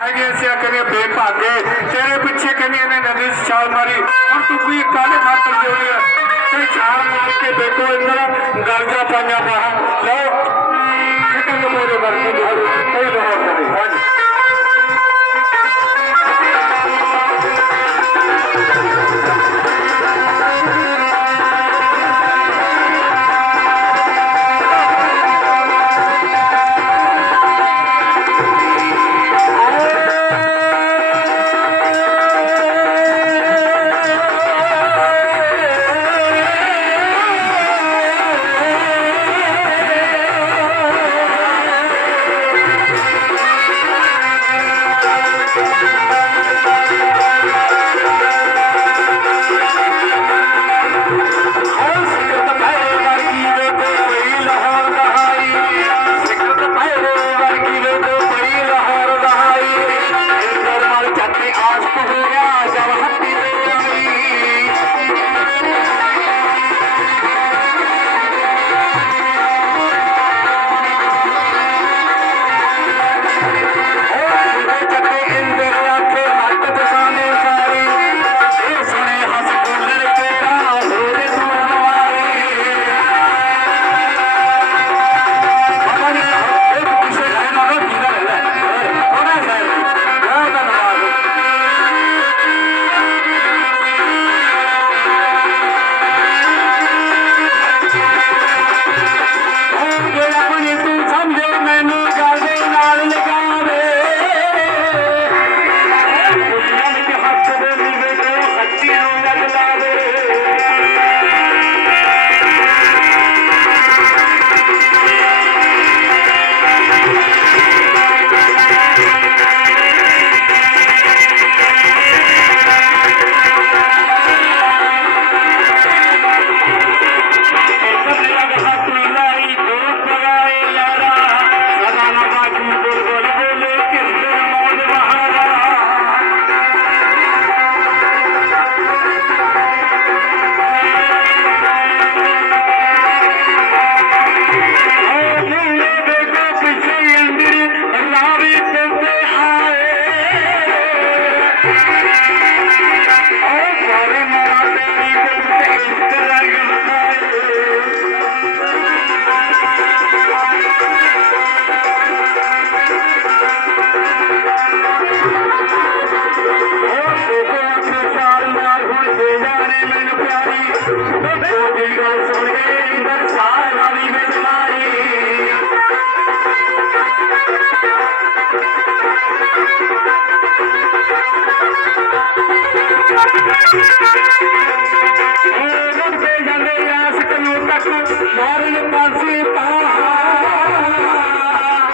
ऐसा कने बेभागे तेरे पिछे कने नदी से छाल मारी। और तो तू भी काले खातर जोड़ी है छाल मार के बेटो इधर गर्जा पाया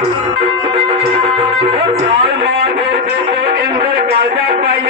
अंदर गा पाई